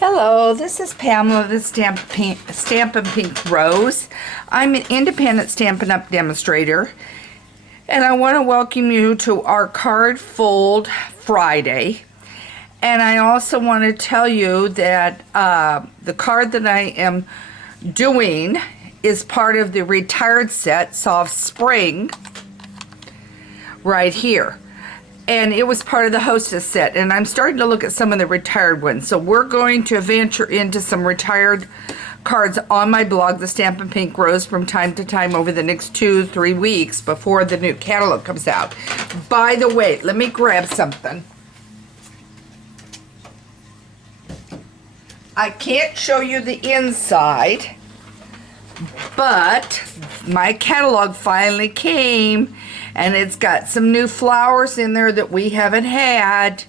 Hello, this is Pamela, the Stampin' Pink Rose. I'm an independent Stampin' Up! Demonstrator, and I want to welcome you to our Card Fold Friday. And I also want to tell you that the card that I am doing is part of the retired set, Soft Spring, right here. And it was part of the Hostess set, and I'm starting to look at some of the retired ones. So we're going to venture into some retired cards on my blog, the Stampin' Pink Rose, from time to time over the next 2-3 weeks before the new catalog comes out. By the way, let me grab something. I can't show you the inside, but my catalog finally came, and it's got some new flowers in there that we haven't had.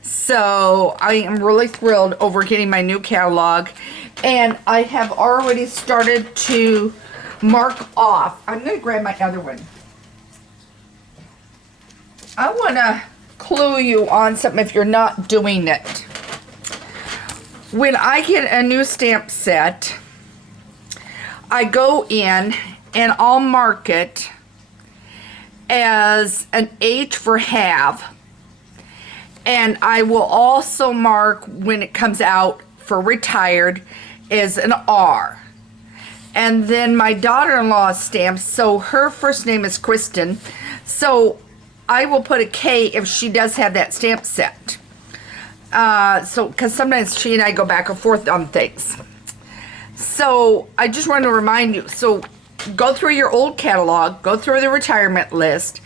So I am really thrilled over getting my new catalog, and I have already started to mark off. I'm going to grab my other one. I want to clue you on something if you're not doing it. When I get a new stamp set, I go in and I'll mark it as an H for have, and I will also mark when it comes out for retired as an R. And then my daughter-in-law stamps, so her first name is Kristen, so I will put a K if she does have that stamp set. Because sometimes she and I go back and forth on things. So I just want to remind you, so go through your old catalog, go through the retirement list,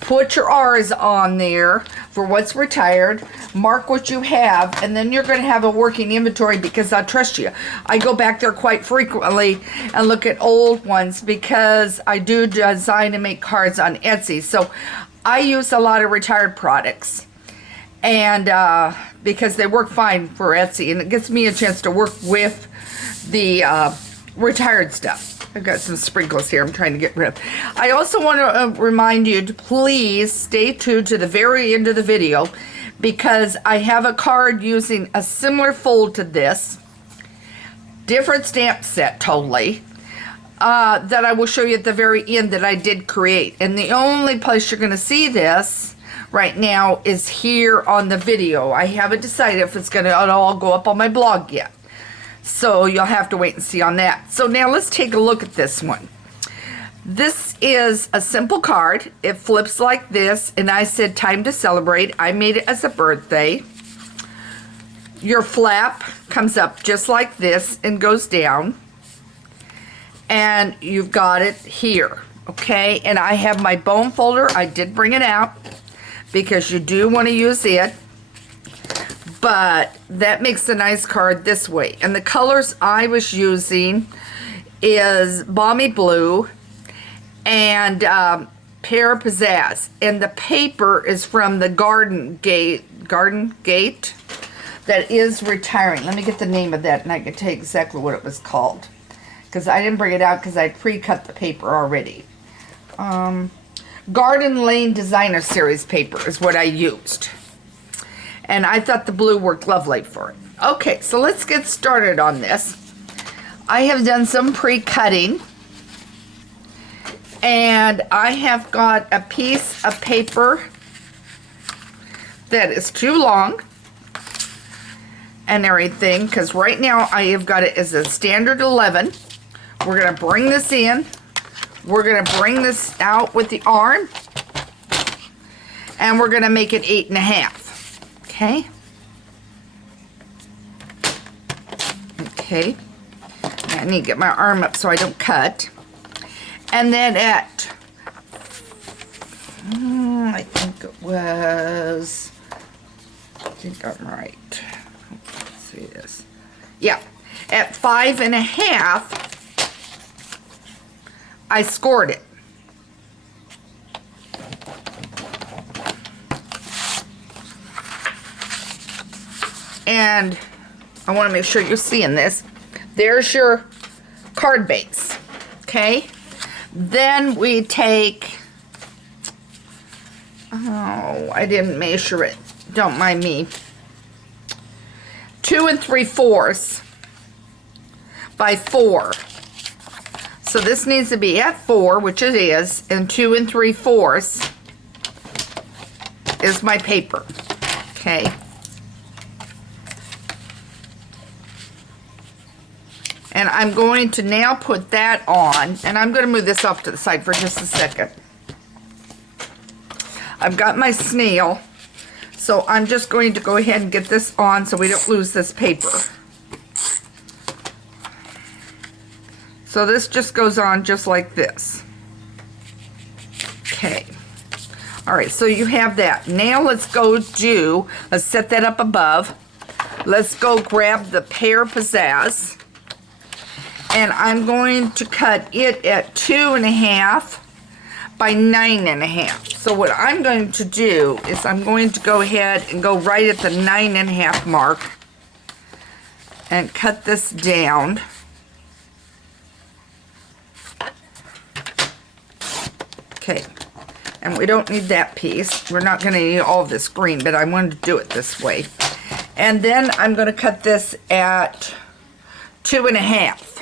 put your R's on there for what's retired, mark what you have, and then you're going to have a working inventory, because I trust you. I go back there quite frequently and look at old ones because I do design and make cards on Etsy. So I use a lot of retired products, and because they work fine for Etsy, and it gives me a chance to work with the retired stuff. I've got some sprinkles here I'm trying to get rid of. I also want to remind you to please stay tuned to the very end of the video, because I have a card using a similar fold to this, different stamp set totally, that I will show you at the very end that I did create. And the only place you're going to see this right now is here on the video. I haven't decided if it's going to all go up on my blog yet. So you'll have to wait and see on that. So now let's take a look at this one. This is a simple card. It flips like this, and I said time to celebrate. I made it as a birthday. Your flap comes up just like this and goes down. And you've got it here, okay? And I have my bone folder. I did bring it out because you do want to use it. But that makes a nice card this way. And the colors I was using is Balmy Blue and Pear Pizzazz. And the paper is from the Garden Gate that is retiring. Let me get the name of that, and I can tell you exactly what it was called, because I didn't bring it out because I pre-cut the paper already. Garden Lane Designer Series paper is what I used. And I thought the blue worked lovely for it. Okay, so let's get started on this. I have done some pre-cutting, and I have got a piece of paper that is too long and everything, because right now I have got it as a standard 11. We're going to bring this in. We're going to bring this out with the arm, and we're going to make it 8.5. Okay. Okay. I need to get my arm up so I don't cut. And then at, I think it was, I think I'm right. Let's see this. Yeah. At 5.5, I scored it. And I want to make sure you're seeing this. There's your card base, okay? Then we take, oh, I didn't measure it. Don't mind me. 2 3/4 by 4. So this needs to be at 4, which it is, and 2 3/4 is my paper. Okay. And I'm going to now put that on, and I'm going to move this off to the side for just a second. I've got my snail, so I'm just going to go ahead and get this on so we don't lose this paper. So this just goes on just like this. Okay. All right, so you have that. Now let's set that up above. Let's go grab the pear pizzazz. And I'm going to cut it at 2.5 by 9.5. So what I'm going to do is I'm going to go ahead and go right at the 9.5 mark and cut this down. Okay, and we don't need that piece. We're not going to need all of this green, but I wanted to do it this way. And then I'm going to cut this at 2.5.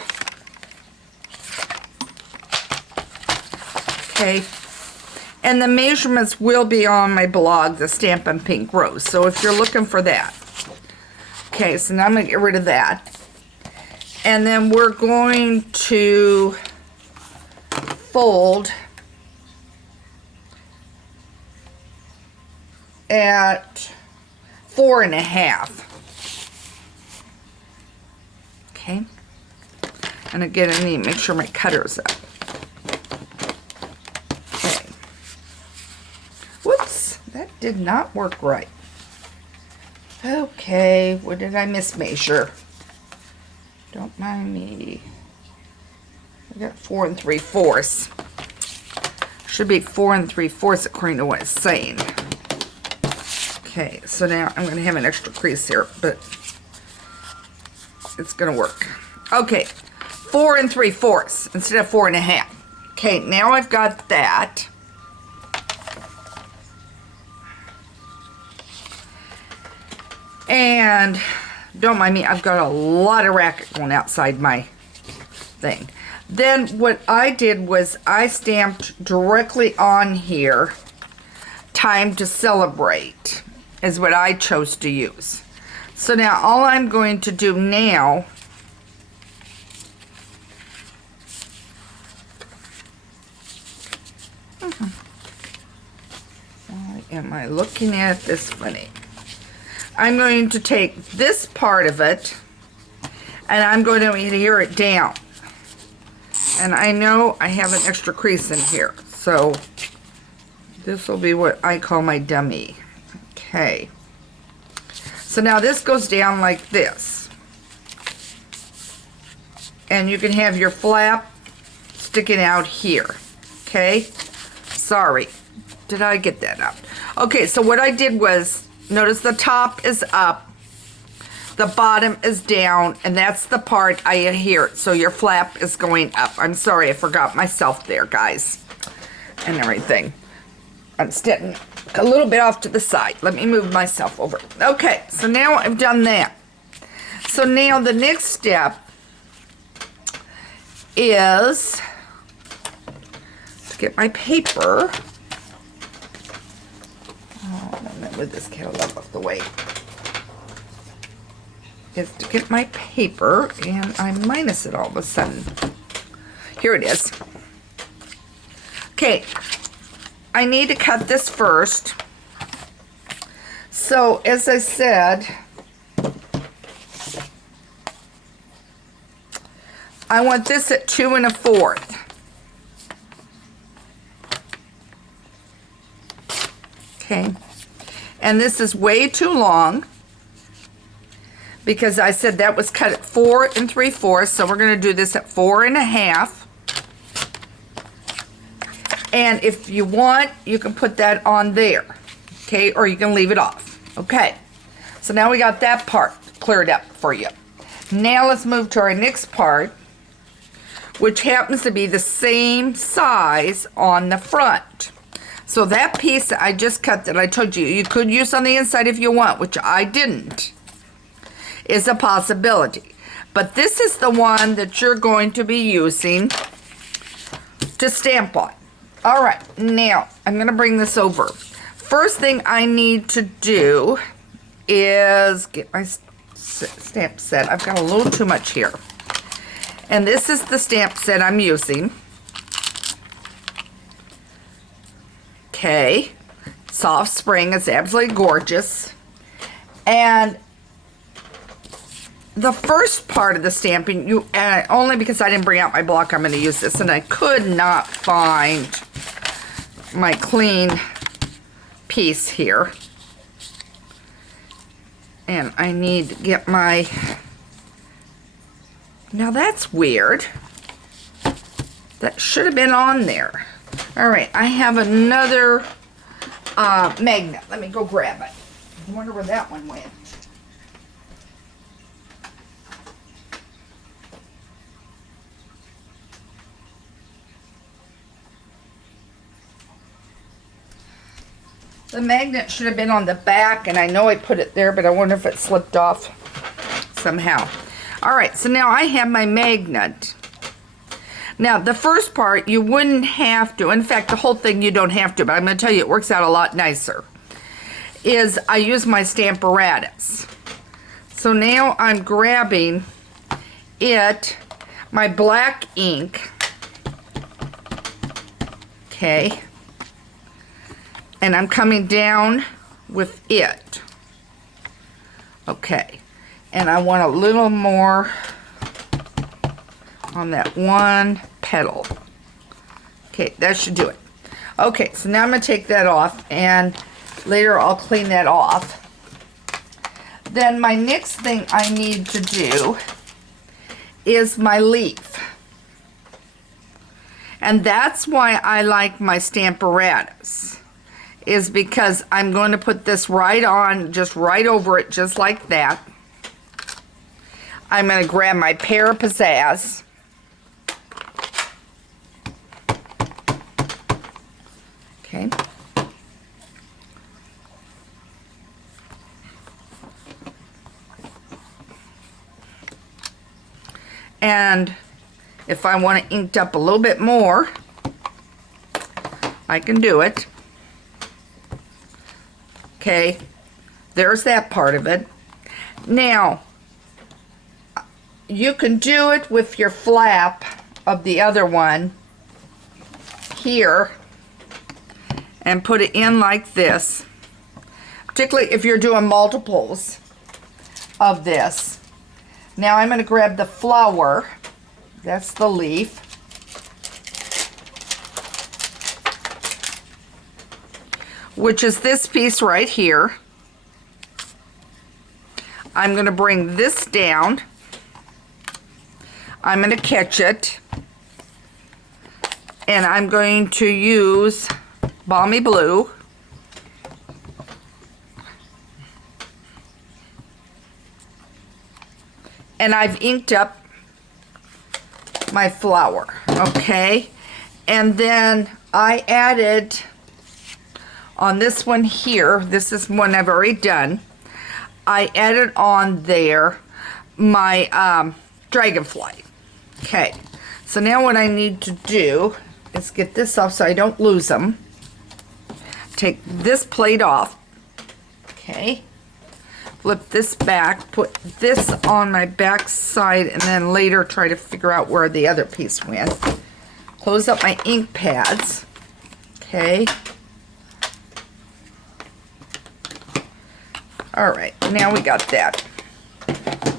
Okay, and the measurements will be on my blog, the Stampin' Pink Rose, so if you're looking for that. Okay, so now I'm going to get rid of that. And then we're going to fold at 4.5. Okay, and again, I need to make sure my cutter's up. That did not work right. Okay, what did I mismeasure? Don't mind me. I got 4 3/4. Should be 4 3/4 according to what it's saying. Okay, so now I'm going to have an extra crease here, but it's going to work. Okay, 4 3/4 instead of 4.5. Okay, now I've got that. And don't mind me, I've got a lot of racket going outside my thing. Then what I did was I stamped directly on here, "Time to Celebrate" is what I chose to use. So now all I'm going to do now why am I looking at this funny? I'm going to take this part of it and I'm going to adhere it down. And I know I have an extra crease in here, so this will be what I call my dummy. Okay. So now this goes down like this. And you can have your flap sticking out here. Okay? Sorry. Did I get that up? Okay, so what I did was, notice the top is up, the bottom is down, and that's the part I adhere. So your flap is going up. I'm sorry, I forgot myself there, guys, and everything. I'm standing a little bit off to the side. Let me move myself over. Okay, so now I've done that. So now the next step is to get my paper. With this catalog off the way, is to get my paper, and I minus it all of a sudden. Here it is. Okay, I need to cut this first. So as I said, I want this at 2 1/4. Okay. And this is way too long because I said that was cut at 4 3/4, so we're going to do this at 4.5. And if you want, you can put that on there, okay, or you can leave it off. Okay, so now we got that part cleared up for you. Now let's move to our next part, which happens to be the same size on the front. So that piece that I just cut that I told you, you could use on the inside if you want, which I didn't. is a possibility. But this is the one that you're going to be using to stamp on. All right, now I'm going to bring this over. First thing I need to do is get my stamp set. I've got a little too much here. And this is the stamp set I'm using. Okay. Soft Spring is absolutely gorgeous. And the first part of the stamping, only because I didn't bring out my block, I'm going to use this, and I could not find my clean piece here. And I need to get my, now that's weird. That should have been on there. All right, I have another magnet. Let me go grab it. I wonder where that one went. The magnet should have been on the back, and I know I put it there, but I wonder if it slipped off somehow. All right, so now I have my magnet. Now, the first part, you wouldn't have to. In fact, the whole thing you don't have to, but I'm going to tell you it works out a lot nicer. Is I use my Stamparatus. So now I'm grabbing it, my black ink. Okay. And I'm coming down with it. Okay. And I want a little more on that one petal. Okay, that should do it. Okay, so now I'm going to take that off, and later I'll clean that off. Then my next thing I need to do is my leaf. And that's why I like my Stamparatus, is because I'm going to put this right on, just right over it, just like that. I'm going to grab my pear of pizzazz. Okay. And if I want it inked up a little bit more, I can do it. Okay, there's that part of it. Now, you can do it with your flap of the other one here and put it in like this, particularly if you're doing multiples of this. Now I'm going to grab the flower, that's the leaf, which is this piece right here. I'm going to bring this down. I'm going to catch it, and I'm going to use Balmy Blue. And I've inked up my flower, okay? And then I added on this one here, this is one I've already done, I added on there my dragonfly. Okay, so now what I need to do is get this off so I don't lose them. Take this plate off, okay? Flip this back, put this on my back side, and then later try to figure out where the other piece went. Close up my ink pads, okay? All right, now we got that.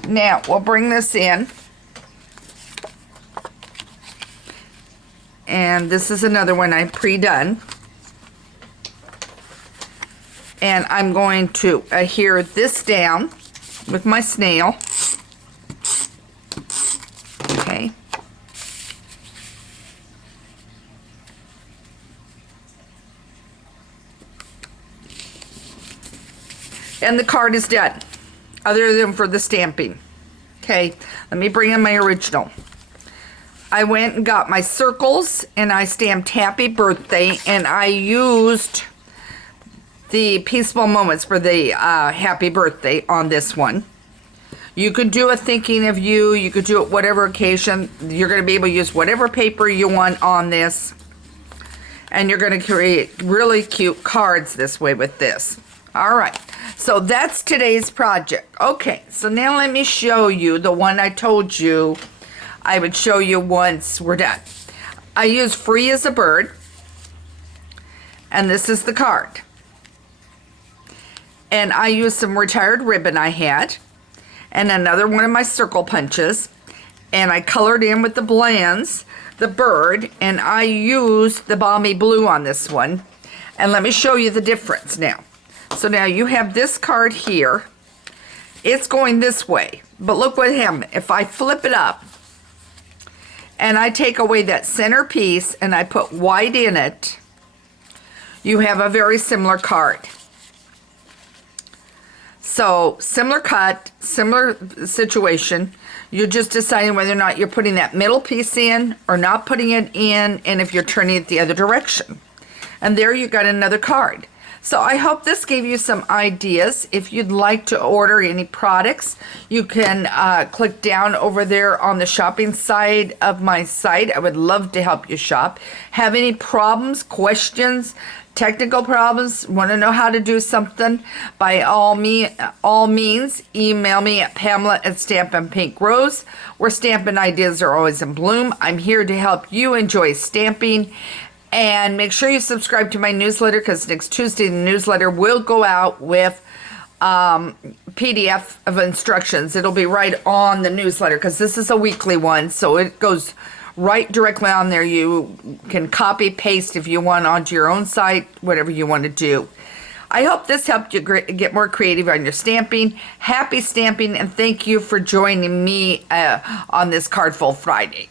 Now we'll bring this in. And this is another one I pre-done. And I'm going to adhere this down with my snail. Okay. And the card is done, other than for the stamping. Okay, let me bring in my original. I went and got my circles, and I stamped Happy Birthday, and I used the Peaceful Moments for the Happy Birthday on this one. You could do a thinking of you. You could do it whatever occasion. You're going to be able to use whatever paper you want on this. And you're going to create really cute cards this way with this. All right. So that's today's project. Okay. So now let me show you the one I told you I would show you once we're done. I use Free as a Bird. And this is the card. And I used some retired ribbon I had. And another one of my circle punches. And I colored in with the blends, the bird. And I used the balmy blue on this one. And let me show you the difference now. So now you have this card here. It's going this way. But look what happened. If I flip it up and I take away that center piece and I put white in it, you have a very similar card. So similar cut, similar situation. You're just deciding whether or not you're putting that middle piece in or not putting it in, and if you're turning it the other direction. And there you got another card. So I hope this gave you some ideas. If you'd like to order any products, you can click down over there on the shopping side of my site. I would love to help you shop. Have any problems, questions, technical problems, want to know how to do something, by all means, email me at Pamela@Stampin' Pink Rose, where Stampin' ideas are always in bloom. I'm here to help you enjoy stamping. And make sure you subscribe to my newsletter, because next Tuesday the newsletter will go out with PDF of instructions. It'll be right on the newsletter, because this is a weekly one, so it goes right directly on there. You can copy paste if you want onto your own site, whatever you want to do. I hope this helped you get more creative on your stamping. Happy stamping, and thank you for joining me on this Cardful Friday.